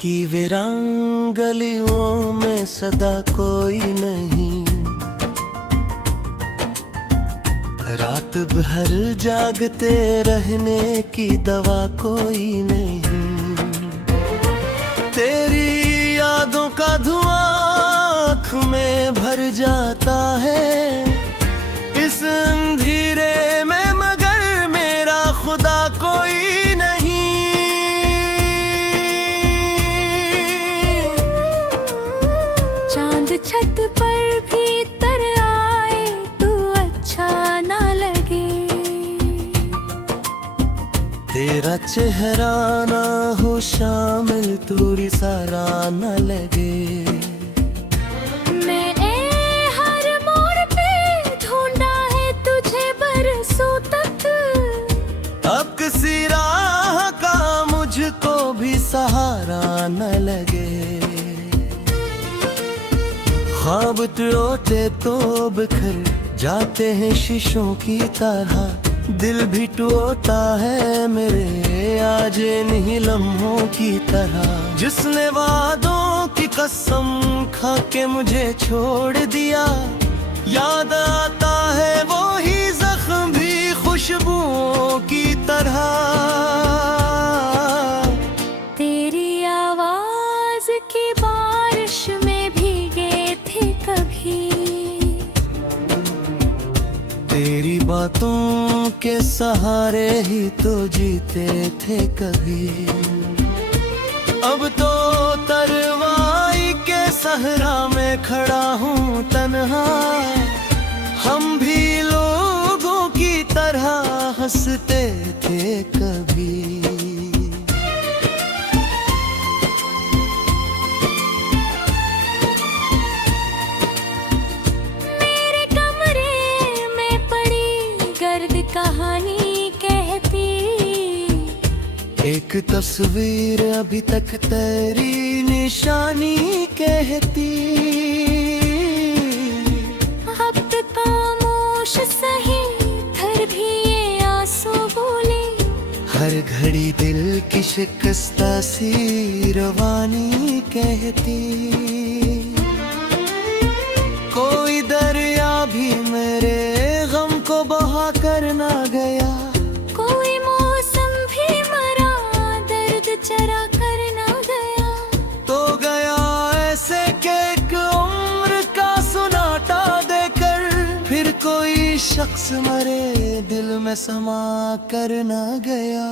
की वीरान गलियों में सदा कोई नहीं, रात भर जागते रहने की दवा कोई नहीं। तेरी यादों का धुआं आँख में भर जाता है इस अंधेरे में, मगर मेरा खुदा कोई नहीं। चांद छत पर भी तर आए तू अच्छा ना लगे, तेरा चेहरा ना हो शामिल तूरी सारा न लगे। मैंने हर मोड़ पे ढूंढा है तुझे बरसों तक, अब किसी राह का मुझको भी सहारा न लगे। ख्वाब टूटे तो बिखर जाते हैं शीशों की तरह, दिल भी टूटा है मेरे आज इन्हीं लम्हों की तरह। जिसने वादों की कसम खा के मुझे छोड़ दिया, याद आता है वो ही जख्म भी खुशबुओं की तरह। तेरी आवाज की बारिश में भीगे थे कभी, तेरी बातों के सहारे ही तो जीते थे कभी। अब तो तरवाई के सहरा में खड़ा हूँ तन्हा, हम भी लोगों की तरह हंसते थे कभी। कहानी कहती एक तस्वीर अभी तक तेरी निशानी कहती, अब तक खामोश सही फिर भी ये आंसू बोले। हर घड़ी दिल की शिकस्ता सी रवानी कहती, कोई दरिया भी मेरे गम को बहा कर ना गया, कोई मौसम भी मरा दर्द चरा कर ना गया। तो गया ऐसे के एक उम्र का सुनाटा देकर, फिर कोई शख्स मरे दिल में समा कर ना गया।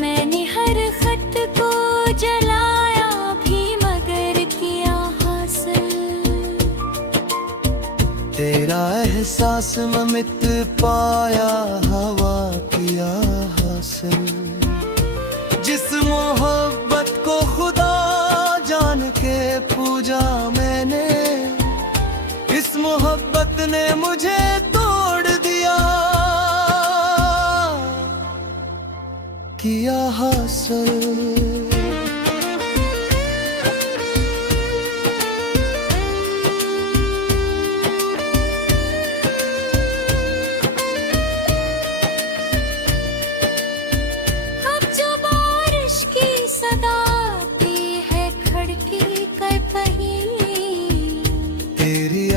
मैंने हर खत को जलाया भी मगर किया हासिल, तेरा एहसास में मिट पाया हवा किया हासिल। जिस मोहब्बत को खुदा जान के पूजा मैंने, इस मोहब्बत ने मुझे तोड़ दिया, किया हासिल।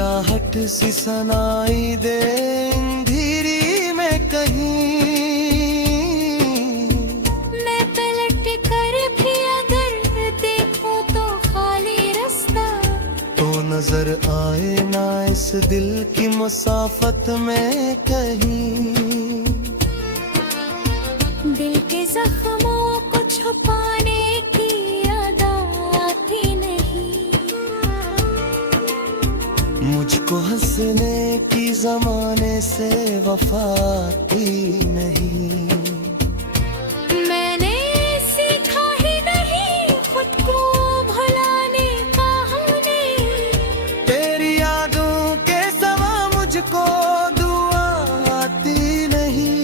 आहट सी सनाई दे अंधेरी में कहीं, मैं पलट कर भी अगर देखूं तो खाली रास्ता, तो नजर आए ना इस दिल की मुसाफत में कहीं। दिल के जख्मों को छुपाने की याद आती नहीं, मुझको हंसने की जमाने से वफा की नहीं। मैंने सीखा ही नहीं खुद को भुलाने का हमने, तेरी यादों के सवा मुझको दुआ आती नहीं।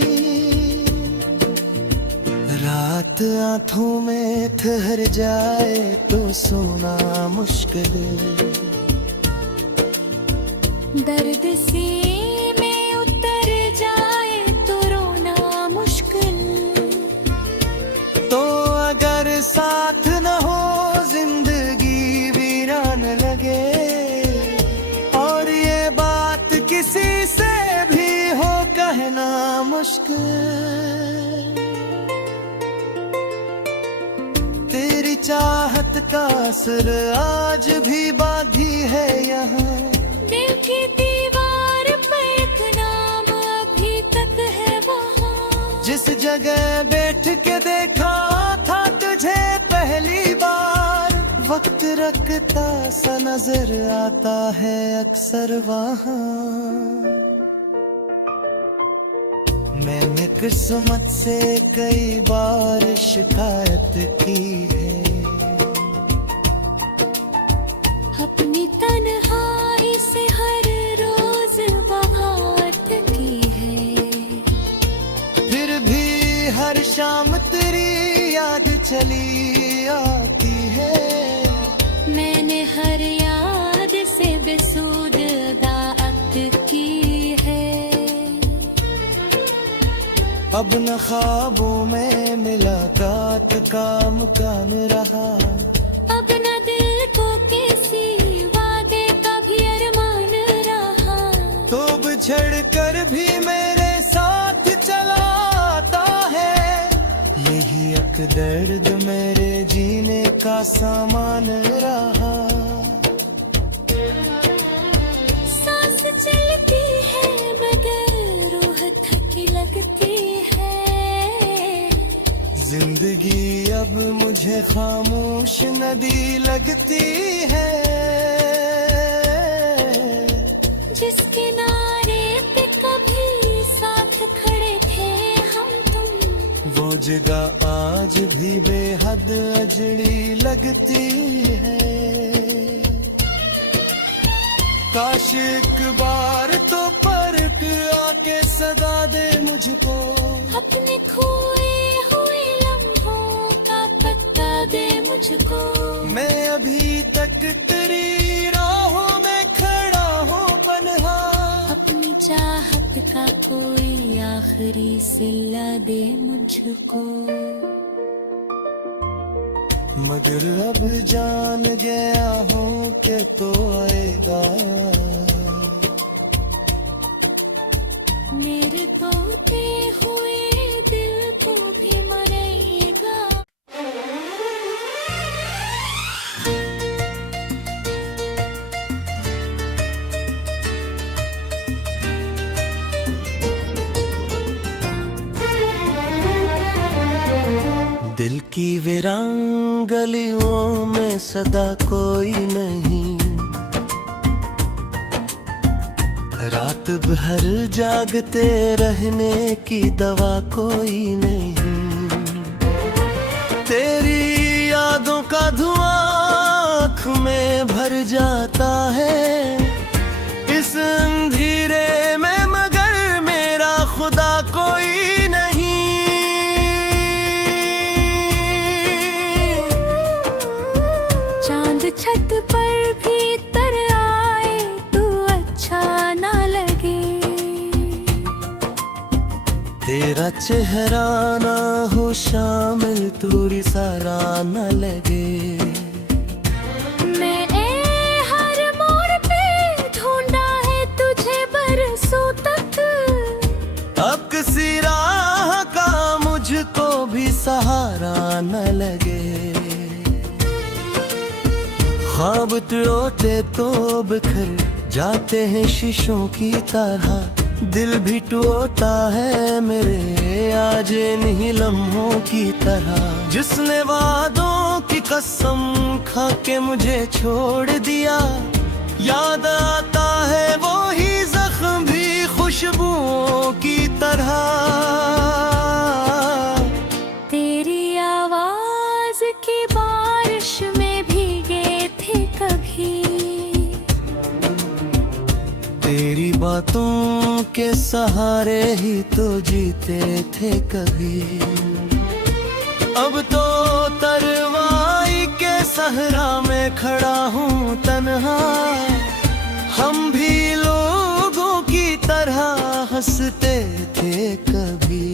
रात आंखों में ठहर जाए तो सोना मुश्किल, दर्द से में उतर जाए तो रोना मुश्किल। तो साथ न हो जिंदगी वीरान लगे। और ये बात किसी से भी हो कहना मुश्किल, तेरी चाहत का असर आज भी बाकी है यहाँ। दिल की दीवार पे एक नाम अभी तक है वहाँ, जिस जगह बैठ के देखा था तुझे पहली बार, वक्त रखता सा नजर आता है अक्सर वहाँ। मैंने किस्मत से कई बार शिकायत की है, अपनी तन्हाई से हर रोज बात की है। फिर भी हर शाम तेरी याद चली आती है। मैंने हर याद से बेसुध दाअत की है। अब न ख्वाबों में मुलाकात का मुकान रहा, अब न दिल को किसी वादे का भी अरमान रहा। तो बिछड़ कर भी मेरे साथ चला आता है। यही एक दर्द मेरे जीने का सामान रहा। सांस चलती है मगर रूह थकी लगती है। जिंदगी अब मुझे खामोश नदी लगती है। जिस किनारे पे कभी साथ खड़े थे हम तुम, वो जगह आज भी बेहद अजड़ी लगती है। काश एक बार तो परख आके सदा दे मुझको, अपने खोए हुए लम्हों का पत्ता दे मुझको। मैं अभी तक तेरी राहों में खड़ा हूँ पनहा। अपनी चाहत का कोई आखिरी सिला दे मुझको। मगर अब जान गया हूँ कि तो आएगा, मेरे तोते हुए दिल को भी मरेगा। दिल की वीरान गलियों में सदा कोई नहीं, रात भर जागते रहने की दवा कोई नहीं। तेरी यादों का धुआं आँख में भर जाता है इस अंधेरे में, मगर मेरा खुदा कोई नहीं। चांद छत पर भी तर आए तू अच्छा ना लगे। तेरा चेहरा ना हो शामिल तूरी सारा न लगे। मैंने हर मोड़ पे ढूंढा है तुझे बरसों तक, अब किसी राह का मुझको भी सहारा न लगे। ख्वाब टूटे तो बिखर जाते हैं शीशों की तरह, दिल भी टूटा है मेरे आज इन्हीं लम्हों की तरह। जिसने वादों की कसम खा के मुझे छोड़ दिया, याद आता है वो ही जख्म भी खुशबुओं की तरह। तेरी आवाज की बारिश में भीगे थे कभी, तेरी बातों के सहारे ही तो जीते थे कभी। अब तो तरवाई के सहरा में खड़ा हूँ तन्हा, हम भी लोगों की तरह हंसते थे कभी।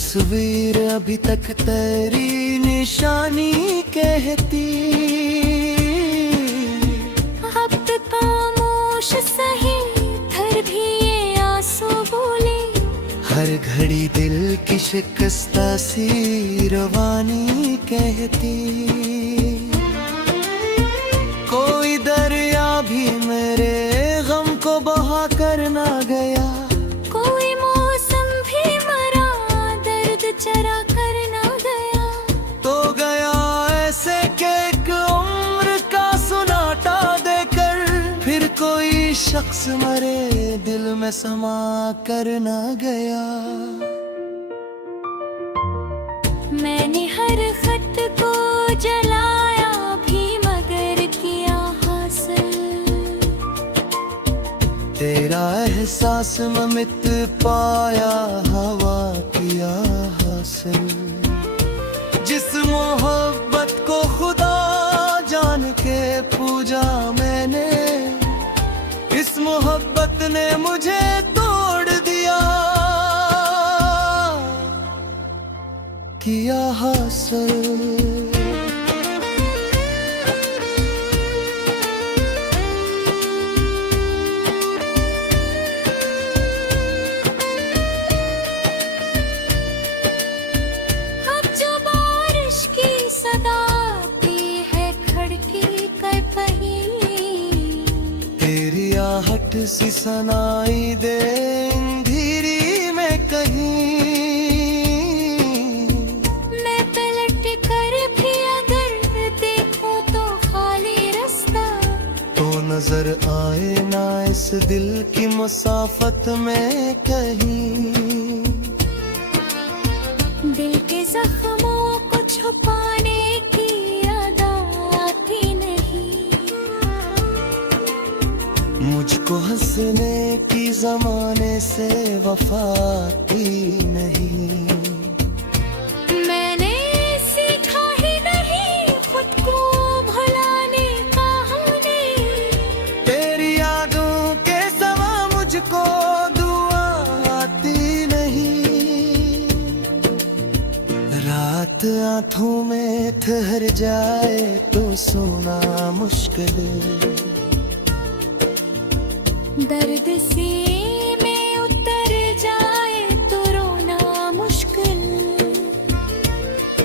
तस्वीर अभी तक तेरी निशानी कहती। अब तो खामोश सही फिर भी ये आंसू बोले। हर घड़ी दिल की शिकस्ता सी रवानी कहती। कोई दरिया भी मेरे गम को बहा कर ना गया। कोई मौसम भी मरा दर्द चरा कर ना गया। तो गया ऐसे के एक उम्र का सुनाटा देकर। फिर कोई शख्स मरे दिल में समा कर ना गया। मैंने हर खत को जलाया भी मगर किया हासिल। तेरा एहसास में मिट पाया हवा किया हासिल। जिस मोहब्बत को खुदा जान के पूजा मैंने, इस मोहब्बत ने मुझे तोड़ दिया किया हासिल। अब जो बारिश की सदा आती है खड़की कर कहीं। तेरी आहट सी सनाई दे अंधेरी में कहीं। मैं पलट कर भी अगर देखूं तो खाली रास्ता। तो नजर आए ना इस दिल की मुसाफत में कहीं। दिल के जख्मों को छुपाने की याद आती नहीं। मुझको हंसने की जमाने से वफा की नहीं। मैंने सीखा ही नहीं खुद को भुलाने का हमने। तेरी यादों के सवा मुझको दुआ आती नहीं। रात आंखों में ठहर जाए तो सोना मुश्किल। दर्द सीने में उतर जाए तो रोना मुश्किल।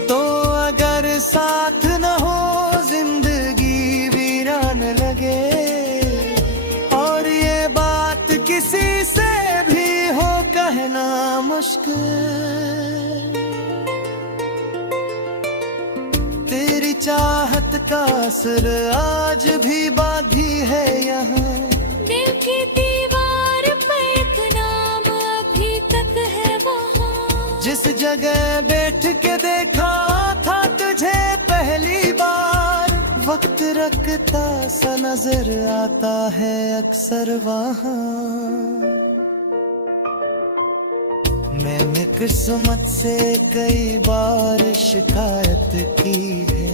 तो अगर साथ न हो जिंदगी वीरान लगे। और ये बात किसी से भी हो कहना मुश्किल। तेरी चाहत का असर आज भी बाकी है यहाँ। दिल की दीवार पर एक नाम अभी तक है वहाँ। जिस जगह बैठ के देखा था तुझे पहली बार। वक्त रखता सा नजर आता है अक्सर वहाँ। मैंने किस्मत से कई बार शिकायत की है।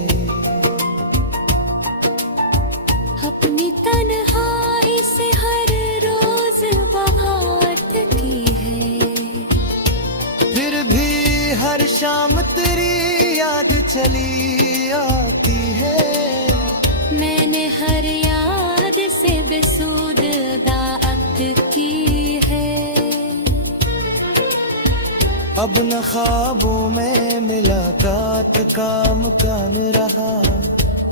अपनी तन्हाई से हर रोज बात की है। फिर भी हर शाम तेरी याद चली आती है। मैंने हर याद से बेसुध दात की है। अब न ख्वाबों में मुलाकात का मुकान रहा।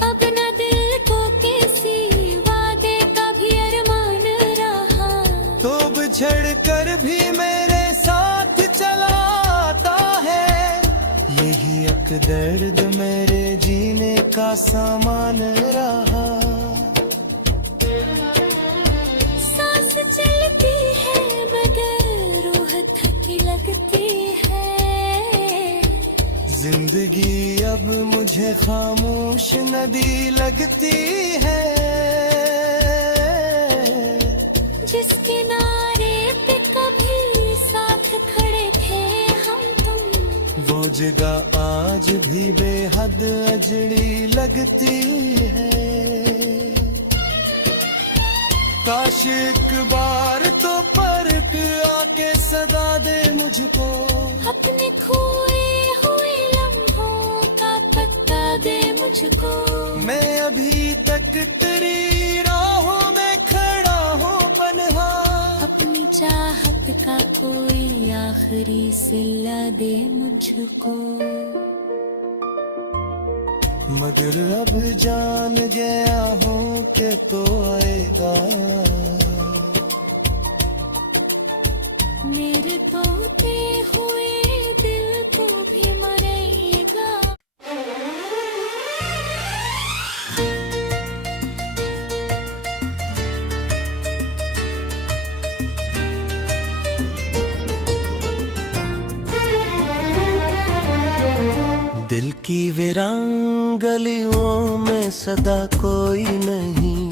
अब न दिल को किसी वादे का भी अरमान रहा। तो बिछड़ कर भी मेरे साथ चला आता है। यही एक दर्द मेरे जीने का सामान रहा। सांस चलती है मगर रूह थकी लगती है। जिंदगी अब मुझे खामोश नदी लगती है। जिस किनारे पे कभी साथ खड़े थे हम तुम। वो जगह आज भी बेहद अजड़ी लगती है। काश एक बार तो परख आके सदा दे मुझको, अपने खोए हुए लम्हों का पत्ता दे मुझको। मैं अभी तक तेरी राहों में खड़ा हूँ पनहा, अपनी चाहत का कोई आखिरी सिला दे मुझको। मगर अब जान गया हूँ कि तो आएगा, मेरे तोते हुए दिल को भी मरेगा। दिल की वीरान गलियों में सदा कोई नहीं,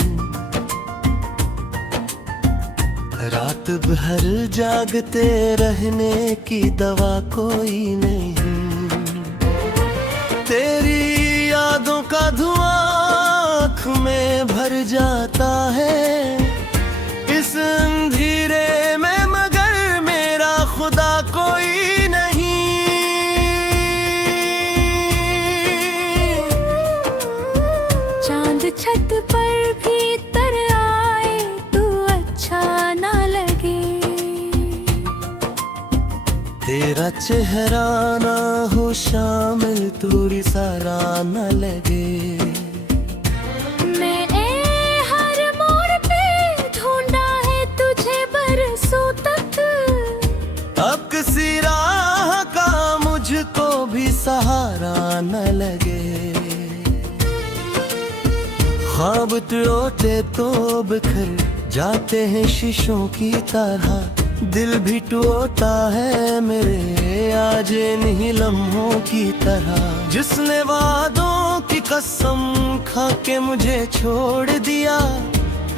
रात भर जागते रहने की दवा कोई नहीं। तेरी यादों का धुआं आँख में भर जाता है इस अंधेरे में, मगर मेरा खुदा कोई नहीं। चांद छत पर भी तर आए तू अच्छा ना लगे, तेरा चेहरा ना हो शामिल तूरी सारा न लगे। मैंने हर मोड़ पे ढूंढा है तुझे बरसों तक, अब किसी राह का मुझको भी सहारा न लगे। ख्वाब टूटे तो बिखर जाते हैं शीशों की तरह, दिल भी टूटा है मेरे आज इन्हीं लम्हों की तरह। जिसने वादों की कसम खा के मुझे छोड़ दिया,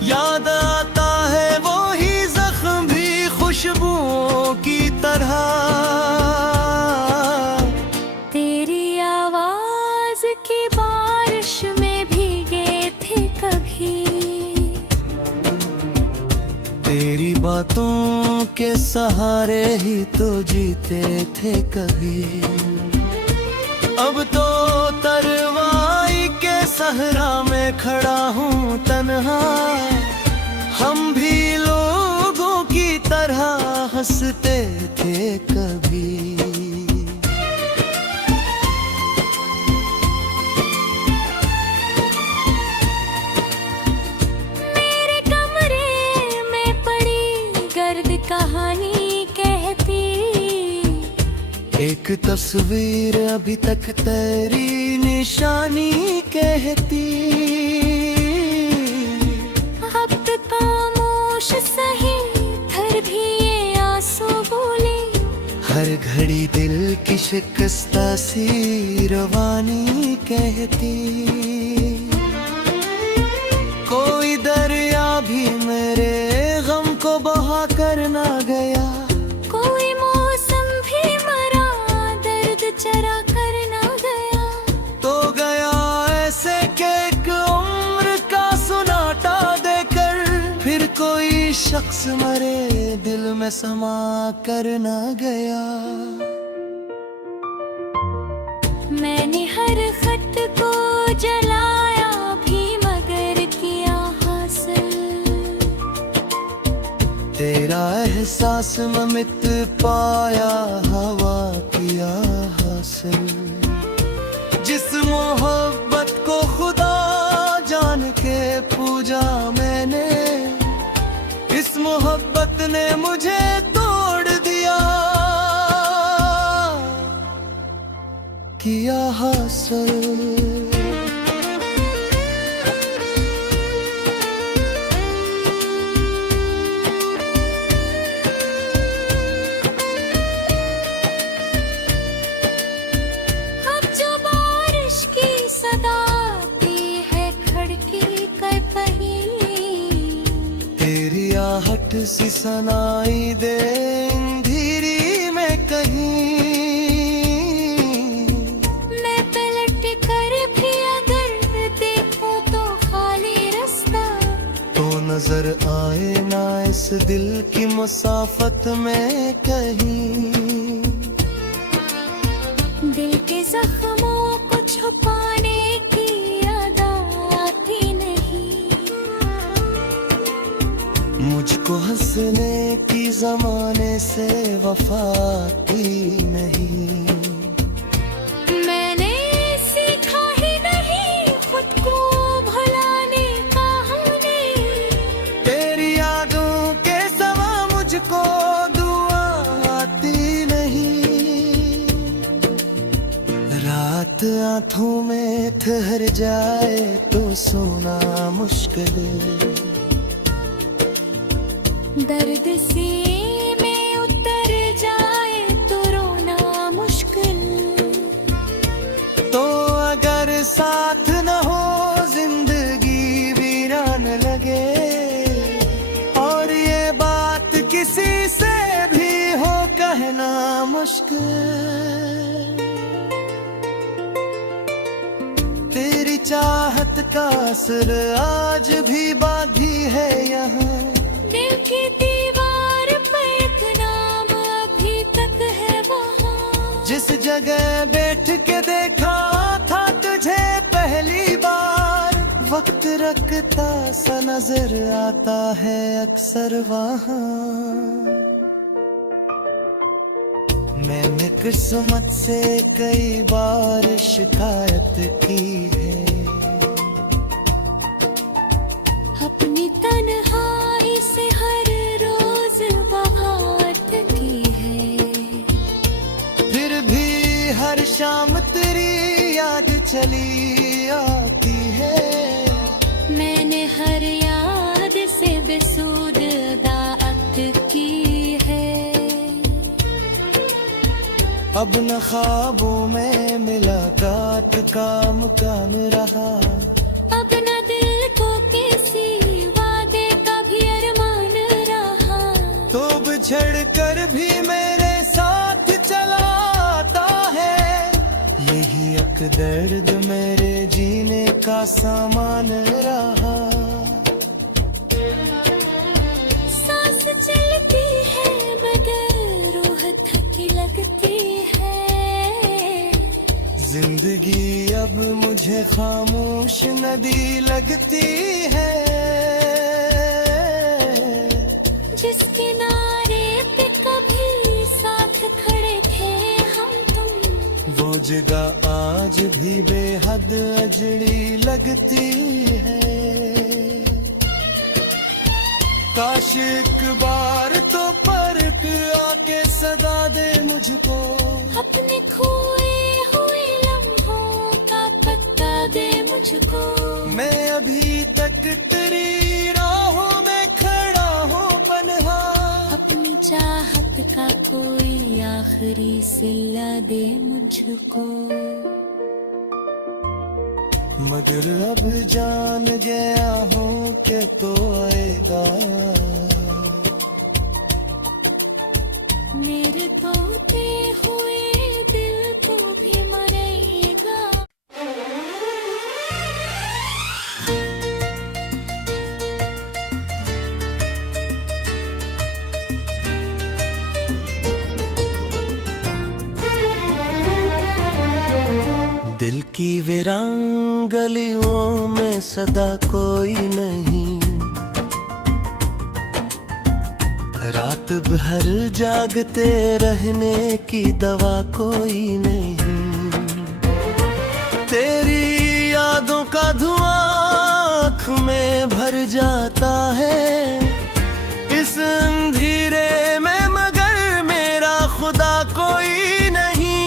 याद आता है वो ही जख्म भी खुशबुओं की तरह। तेरी आवाज की बारिश में भीगे थे कभी, तेरी बातों के सहारे ही तो जीते थे कभी। अब तो तरवाई के सहरा में खड़ा हूँ तन्हा, हम भी लोगों की तरह हंसते थे कभी। मेरे कमरे में पड़ी गर्द कहानी कहती, एक तस्वीर अभी तक तेरी निशानी कहती। अब तक खामोश सही फिर भी ये आंसू बोले, हर घड़ी दिल की शिकस्ता सी रवानी कहती। कोई दरिया भी मेरे गम को बहा कर ना गया, कोई मौसम भी मरा दर्द चरा कर ना गया। तो गया ऐसे के एक उम्र का सुनाटा देकर, फिर कोई शख्स मरे दिल में समा कर ना गया। मैंने हर खत को जलाया भी मगर किया हासिल, तेरा एहसास ममित पाया हवा किया हासिल। जिस मोहब्बत को खुदा जान के पूजा मैंने, इस मोहब्बत ने मुझे तोड़ दिया, किया हासिल। अब जो बारिश की सदा आती है खड़की कर कहीं, तेरी आहट सी सनाई दे अंधेरी में कहीं। मैं पलट कर भी अगर देखूं तो खाली रास्ता, तो नजर आ मुसाफत में कहीं। दिल के जख्मों को छुपाने की याद आती नहीं। मुझको हंसने की जमाने से वफा की नहीं। मैंने सीखा ही नहीं खुद को भुलाने का हमने। तेरी यादों के सवा मुझको दुआ आती नहीं। रात आंखों में ठहर जाए तो सोना मुश्किल। दर्द में उतर जाए तो रोना मुश्किल। तो अगर साथ न हो जिंदगी वीरान लगे। और ये बात किसी से भी हो कहना मुश्किल। तेरी चाहत का असर आज भी बाकी है यहाँ। दिल की दीवार पे एक नाम अभी तक है वहाँ। जिस जगह बैठ के देखा था तुझे पहली बार। वक्त रखता सा नजर आता है अक्सर वहाँ। मैंने किस्मत से कई बार शिकायत की है। अपनी तन्हाई से हर रोज बात की है। फिर भी हर शाम तेरी याद चली आती है। मैंने हर याद से बेसुध दाअत की है। अब न ख्वाबों में मुलाकात का मुकाम रहा। अब न दिल को किसी वादे का भी अरमान रहा। तो बिछड़ कर भी मेरे साथ चला आता है। यही एक दर्द मेरे जीने का सामान रहा। सांस चलती है मगर रूह थकी लगती है। जिंदगी अब मुझे खामोश नदी लगती है। जिस किनारे पे कभी साथ खड़े थे हम तुम। वो जगह आज भी बेहद अजड़ी लगती है। काश एक बार तो परख आके सदा दे मुझको। अपने खोए हुए लम्हों का पता दे मुझको। मैं अभी तक तेरी राहों में खड़ा हूँ पनहा। अपनी चाहत का कोई आखिरी सिला दे मुझको। मगर अब जान गया हूँ कि तो आएगा। मेरे तोते हुए दिल को भी मरेगा। दिल की वीरान गलियों में सदा कोई नहीं। रात भर जागते रहने की दवा कोई नहीं। तेरी यादों का धुआं आँख में भर जाता है। इस अंधेरे में मगर मेरा खुदा कोई नहीं।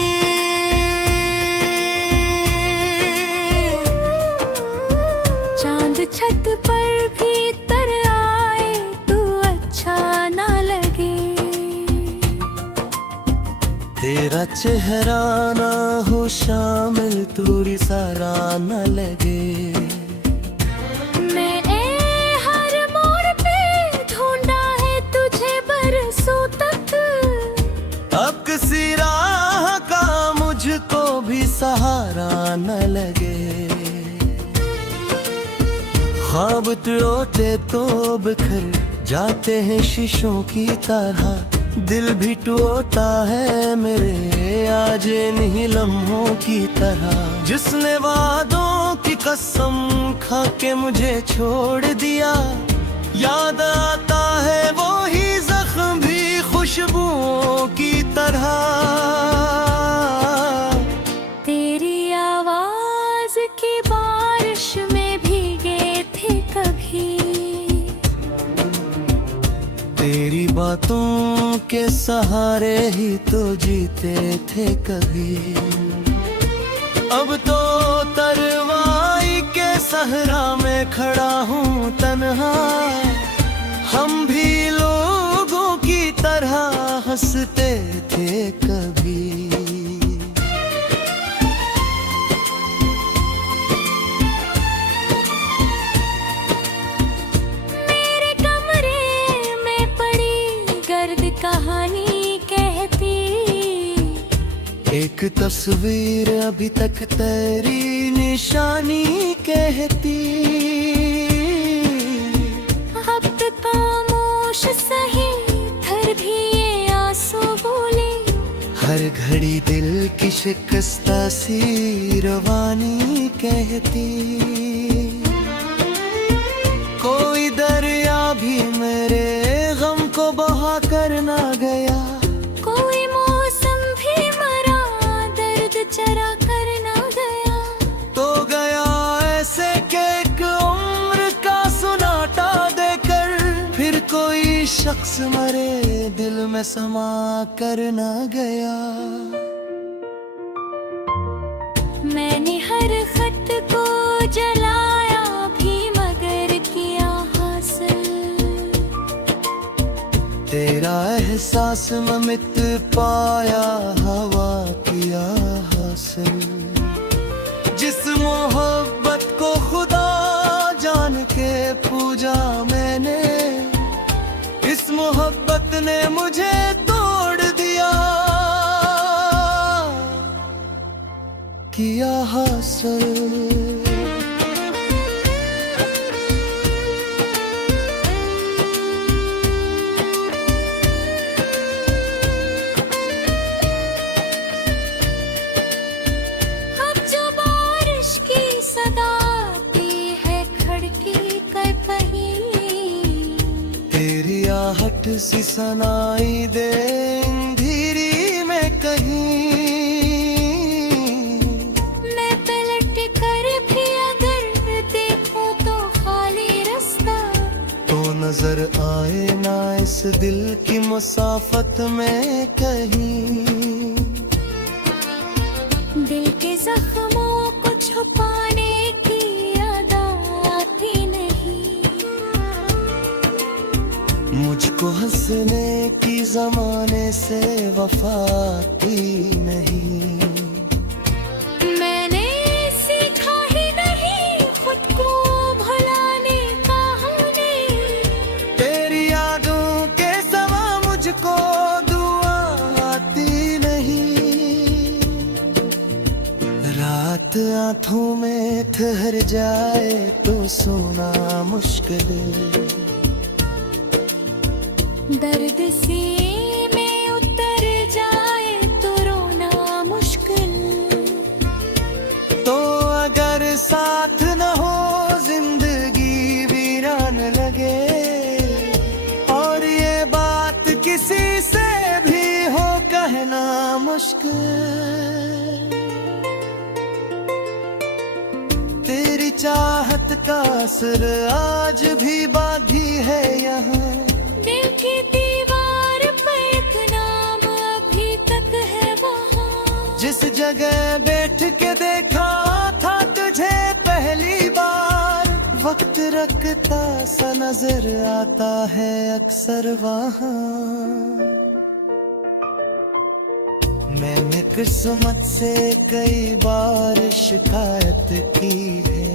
चांद छत पर भी तर आए तो अच्छा ना लगे। तेरा चेहरा ना हो शामिल तूरी सारा न लगे। मैंने हर मोड़ पे ढूंढा है तुझे बरसों तक। अब किसी राह का मुझको भी सहारा न लगे। ख्वाब टूटे तो बिखर जाते हैं शीशों की तरह, दिल भी टूटा है मेरे आज इन्हीं लम्हों की तरह। जिसने वादों की कसम खा के मुझे छोड़ दिया, याद आता है वो ही जख्म भी खुशबुओं की तरह। तेरी आवाज की बारिश में भीगे थे कभी, तेरी बातों के सहारे ही तो जीते थे कभी। अब तो तरवाई के सहरा में खड़ा हूँ तन्हा, हम भी लोगों की तरह हंसते थे कभी। मेरे कमरे में पड़ी गर्द कहानी कहती, एक तस्वीर अभी तक तेरी निशानी कहती। अब तो खामोश सही फिर भी ये आंसू बोले, हर घड़ी दिल की शिकस्ता सी रवानी कहती। कोई दरिया भी मेरे गम को बहा कर ना गया, कोई मौसम भी मरा दर्द चरा कर ना गया। तो गया ऐसे के एक उम्र का सुनाटा देकर, फिर कोई शख्स मरे दिल में समा कर ना गया। मैंने हर खत को जलाया भी मगर किया हासिल, तेरा एहसास ममित पाया हवा किया हासिल। जिस मोहब्बत को खुदा जान के पूजा मैंने, इस मोहब्बत ने मुझे तोड़ दिया, किया हासिल। अब जो बारिश की सदा आती है खड़की कर कहीं, तेरी आहट सी सनाई दे अंधेरी में कहीं। मैं पलट कर भी अगर देखूं तो खाली रास्ता, तो नजर आए ना इस दिल की मुसाफत में कहीं। दिल के जख्मों को छुपाने की याद आती नहीं, मुझको हंसने की जमाने से वफा आती नहीं। मैंने सीखा ही नहीं खुद को भुलाने का हमने, तेरी यादों के सवा मुझको दुआ आती नहीं। रात आंखों में ठहर जाए तो सोना मुश्किल, दर्द सीने में उतर जाए तो रोना मुश्किल। तो अगर साथ न हो जिंदगी वीरान लगे, और ये बात किसी से भी हो कहना मुश्किल। तेरी चाहत का असर आज भी बाकी है यहाँ, दिल की दीवार पे एक नाम अभी तक है वहाँ, जिस जगह बैठ के देखा था तुझे पहली बार। वक्त रखता सा नजर आता है अक्सर वहाँ। मैंने किस्मत से कई बार शिकायत की है,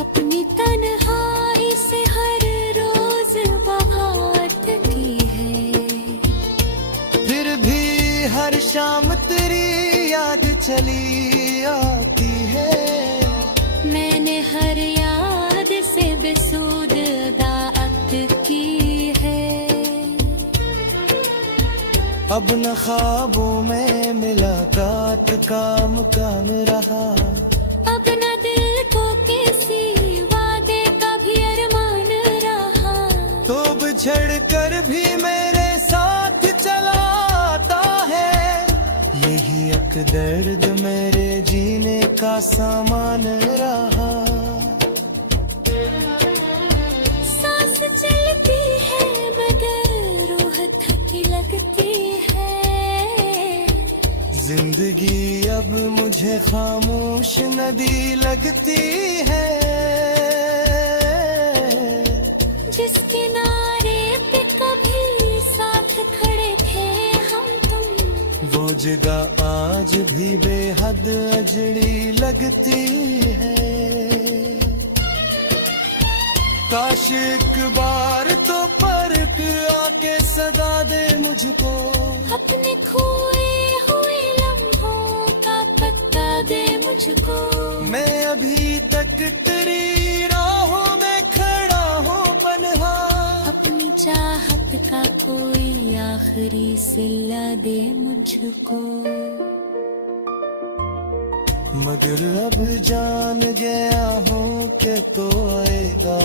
अपनी तन्हाई से हर रोज बात की है। फिर भी हर शाम तेरी याद चली आती है। मैंने हर याद से बेसुध अब न ख्वाबों में मुलाकात का मुकाम रहा, अब न दिल को किसी वादे का भी अरमान रहा। तो बिछड़ कर भी मेरे साथ चला आता है, यही एक दर्द मेरे जीने का सामान रहा। सांस चलती है मगर रूह थकी लगती है। जिंदगी अब मुझे खामोश नदी लगती है, जिस किनारे पे कभी साथ खड़े थे हम तुम, वो जगह आज भी बेहद अजड़ी लगती है। काश एक बार तो परख आके सदा दे मुझको, अपने खोए हुए लम्हों का पत्ता दे मुझको। मैं अभी तक तेरी राहों में खड़ा हूँ पनहा, अपनी चाहत का कोई आखिरी सिला दे मुझको। मगर अब जान गया हूँ कि तो आएगा